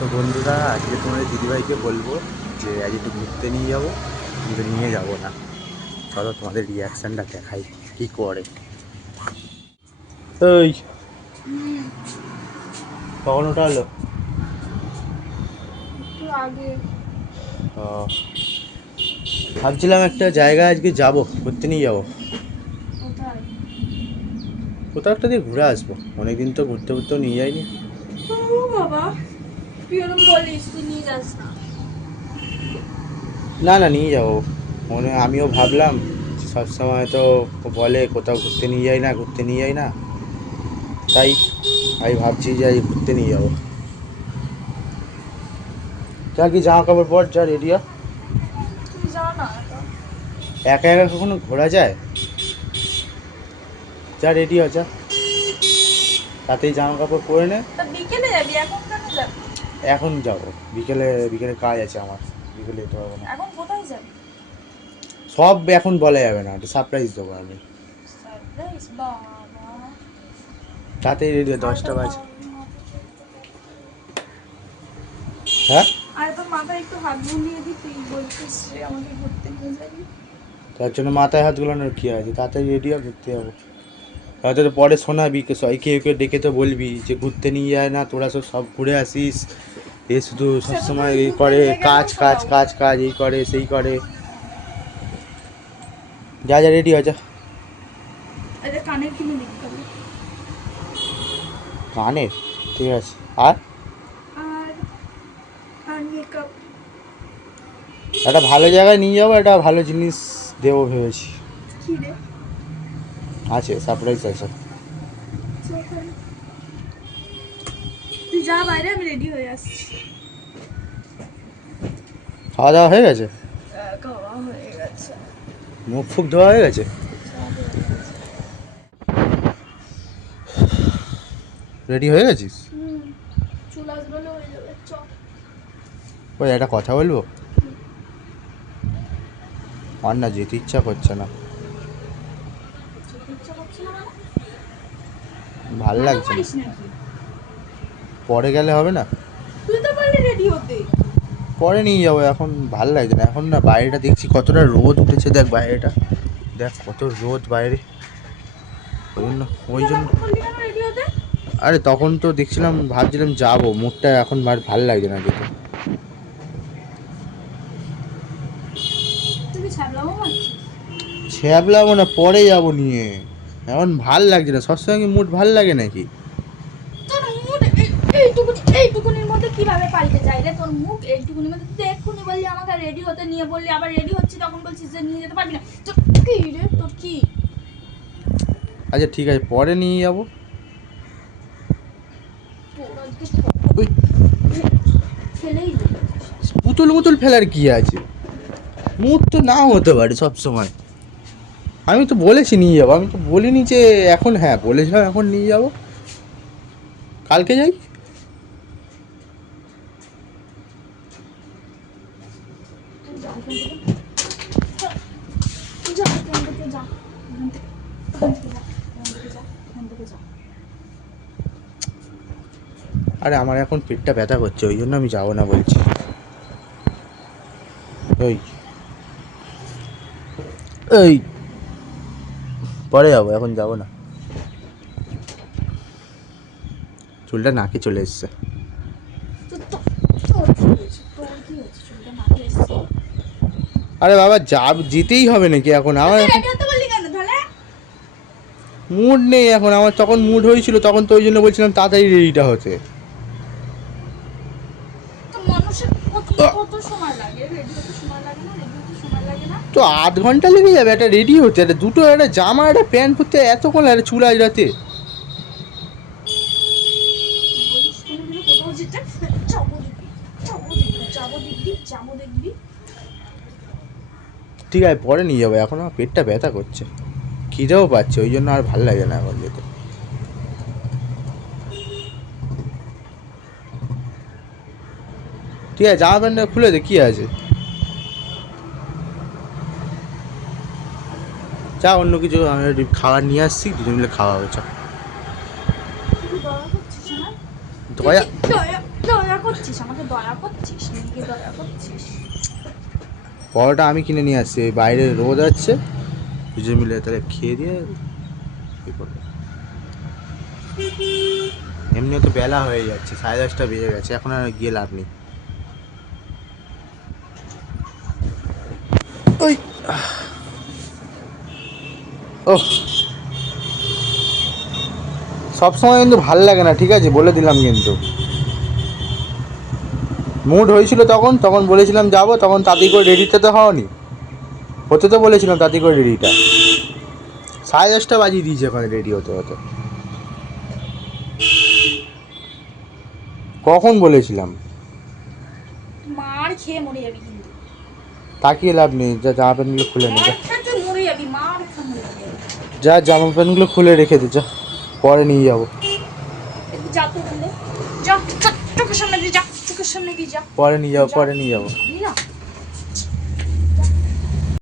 তো বন্ধুরা, আজকে তোমাদের দিদিভাইকে বলবো যে আজ একটু ঘুরতে নিয়ে যাবো, কিন্তু নিয়ে যাবো না। চলো তোমাদের রিয়াকশানটা দেখাই কী করে। এই কখন ওটা হলো? ভাবছিলাম একটা জায়গায় আজকে যাবো, ঘুরতে নিয়ে যাবো। কোথাও একটা দিয়ে ঘুরে আসবো, অনেকদিন তো ঘুরতে ঘুরতেও নিয়ে যাইনি। না না, নিয়ে যাবো। আমিও ভাবলাম, সবসময় তো বলে কোথাও ঘুরতে নিয়ে যাই না, ঘুরতে নিয়ে যাই না, তাই আমি ভাবছি যে আজ ঘুরতে নিয়ে যাবো। যা কি জামা কাপড় পর, যা রেডি হ। একা একা কখনো ঘোরা যায়? যা রেডি হ, যা তাতেই জামা কাপড় পরে নে। বিকেলে যাবি? এখন কেন যাবি? এখন যাবো, বিকেলে বিকেলে কাজ আছে আমার, বিকেলে যেতে হবে না। এখন কোথায় যাবি? সব এখন বলা যাবে না, একটা সারপ্রাইজ দেবো আমি। সারপ্রাইজ? বাবা, তাতেই রেডি, 10টা বাজে। হ্যাঁ, আর তোর মাথায় একটু হাত বুলিয়ে দি, তুই বলছিস যে আমাকে ঘুরতে নিয়ে যাবি। তার জন্য মাথায় হাত গুলানোর কী আছে? তাড়াতাড়ি রেডি হয়ে ঘুরতে যাবো। হয়তো তো পরে শোনাবি, কেউ কেউ ডেকে তো বলবি যে ঘুরতে নিয়ে যায় না, তোরা সব সব ঘুরে আসিস, এ শুধু সবসময় এই করে, কাজ কাজ কাজ কাজ, এই করে সেই করে। যা যা রেডি হয়ে যা। আচ্ছা, কানের কিনে দিবি তাহলে। কানের? ঠিক আছে। আর আর আর মেকআপ। একটা ভালো জায়গায় নিয়ে যাবো, একটা ভালো জিনিস দেবো ভেবেছি। কি রে? আছে, সারপ্রাইজ আছে। তুই যা বাইরে, আমি রেডি হয়ে আসছি। খাওয়া দাওয়া হয়ে গেছে? খাওয়া হয়ে গেছে। মুখ ফুক ধোয়া হয়ে গেছে? রেডি হয়ে গেছিস? চুল আসলে হয়ে যাবে। চ। ওই একটা কথা বলবো, আমার না যেতে ইচ্ছা করছে না, ইচ্ছা করছে না মানে? ভাল লাগছে না। পারিস নাকি? পরে গেলে হবে না? তুই তো বললি রেডি হতে। পরে নিয়ে যাবো, এখন ভাল লাগছে না। এখন না, বাইরেটা দেখছি কতটা রোদ উঠেছে, দেখ বাইরেটা, দেখ কত রোদ বাইরে। ওই জন্য রেডি হতে। আরে তখন তো দেখছিলাম, ভাবছিলাম যাবো, মুডটা এখন ভাল লাগছে না যেতে। তুই ছাড়লামও মারছিস। ছ্যাবলাবো না, পরে যাবো নিয়ে। এখন ভাল লাগছে না, সবসময় কি মুড ভাল লাগে নাকি? তোর মুড এইটুকুনির মধ্যে কিভাবে পাল্টে যায় রে? তোর মুখ এইটুকুনির মধ্যে, তুই এক্ষুনি বললি আমাকে রেডি হতে, নিয়ে বললি আবার রেডি হচ্ছি, তখন বলছিস যে নিয়ে যেতে পারবি না। তোর কি রে? তোর কি? আচ্ছা ঠিক আছে, পরে নিয়ে যাবো। ওই ফেলেই পুতুল মুতুল ফেলার কি আছে? মুড তো নাও হতে পারে সব সময়। আমি তো বলেছি নিয়ে যাবো, আমি তো বলিনি যে এখন, হ্যাঁ বলেছিলাম এখন নিয়ে যাবো। কালকে যাই। আরে আমার এখন পেটটা ব্যথা করছে, ওই জন্য আমি যাবো না বলছি। ওই এই পরে যাবো, এখন যাবো না। চুলটা নাকে চলে এসছে। আরে বাবা, যেতেই হবে নাকি এখন? আমার মুড নেই এখন, আমার তখন মুড হয়েছিল, তখন তো ওই জন্য বলছিলাম তাড়াতাড়ি রেডিটা হতে। তো আধ ঘন্টা লেগে যাবে একটা রেডি হতে, একটা দুটো, একটা জামা, একটা প্যান্ট পরতে এতক্ষণ, একটা চুল আজরাতে। ঠিক আছে, পরে নিয়ে যাবো, এখন আমার পেটটা ব্যথা করছে, খিদেও পাচ্ছে, ওই জন্য আর ভালো লাগে না এখন যেতে। ঠিক আছে, জামা প্যান্টটা খুলে দে, কী আছে? চা, অন্য কিছু আমি খাবার নিয়ে আসছি, দুজন মিলে খাওয়া হবে। চা। দয়া? করছিস, আমাকে দয়া করছিস, নিজেকে দয়া করছিস। পরোটা আমি কিনে নিয়ে আসছি, বাইরে রোদ আছে, দুজন মিলে তাহলে খেয়ে দিয়ে কী করবো। এমনিও তো বেলা হয়ে যাচ্ছে, 10:30 বেজে গেছে, এখন আর গিয়ে লাভ নেই। ওই ও সবসময় কিন্তু ভাল লাগে না, ঠিক আছে, বলে দিলাম। কিন্তু মুড হয়েছিল তখন তখন বলেছিলাম যাবো, তখন তাড়াতাড়ি করে রেডিটা তো হওনি, হতে তো বলেছিলাম তাড়াতাড়ি করে রেডিটা। 10:30 বাজিয়ে দিয়েছে ওখানে রেডি হতে হতে। কখন বলেছিলাম? মার খেয়ে মরে যাবি কিন্তু, তাকিয়ে লাভ নেই, যা জামা প্যান্টগুলো খুলে নে, যা মার খেয়ে মরে যাবি, মার খেয়ে মরে যাবি। যা জামা প্যান্টগুলো খুলে রেখে দে, যা পরে নিয়ে যাবো। যা তো বলে, যা চোখের সামনে দিয়ে যা, চোখের সামনে দিয়ে যা, পরে নিয়ে যাবো, পরে নিয়ে যাবো।